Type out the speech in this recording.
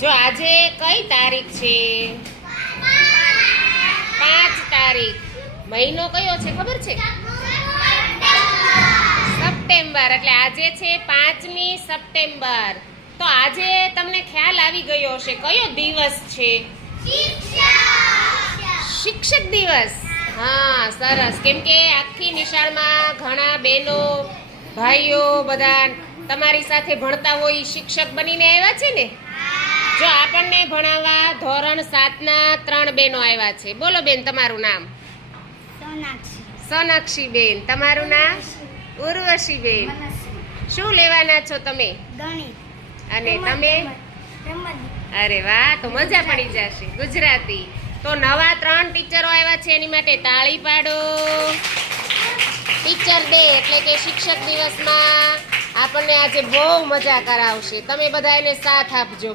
જો આજે કઈ તારીખ છે? 5 તારીખ. મહિનો કયો છે ખબર છે? સપ્ટેમ્બર. એટલે આજે છે 5મી સપ્ટેમ્બર. તો આજે તમને ખ્યાલ આવી ગયો હશે કયો દિવસ છે? શિક્ષક દિવસ. હા, સરસ. કેમ કે આખી નિશાળમાં ઘણા બહેનો ભાઈઓ બધા તમારી સાથે ભણતા હોય શિક્ષક બનીને આવ્યા છે ને. જો આપણને ભણાવવા ધોરણ 7ના 3 બહેનો આવ્યા છે. બોલો બેન, તમારું નામ? સોનાક્ષી બેન. તમારું નામ? ઉર્વશી બેન. શું લેવાના છો તમે? ગણિત. અને તમે? અરે વાહ, તો મજા પડી જશે. ગુજરાતી. તો નવા 3 ટીચરો આવ્યા છે, એની માટે તાળી પાડો. ટીચર ડે એટલે કે શિક્ષક દિવસમાં આપણને આજે બહુ મજા કરાવશે. તમે બધા એને સાથ આપજો.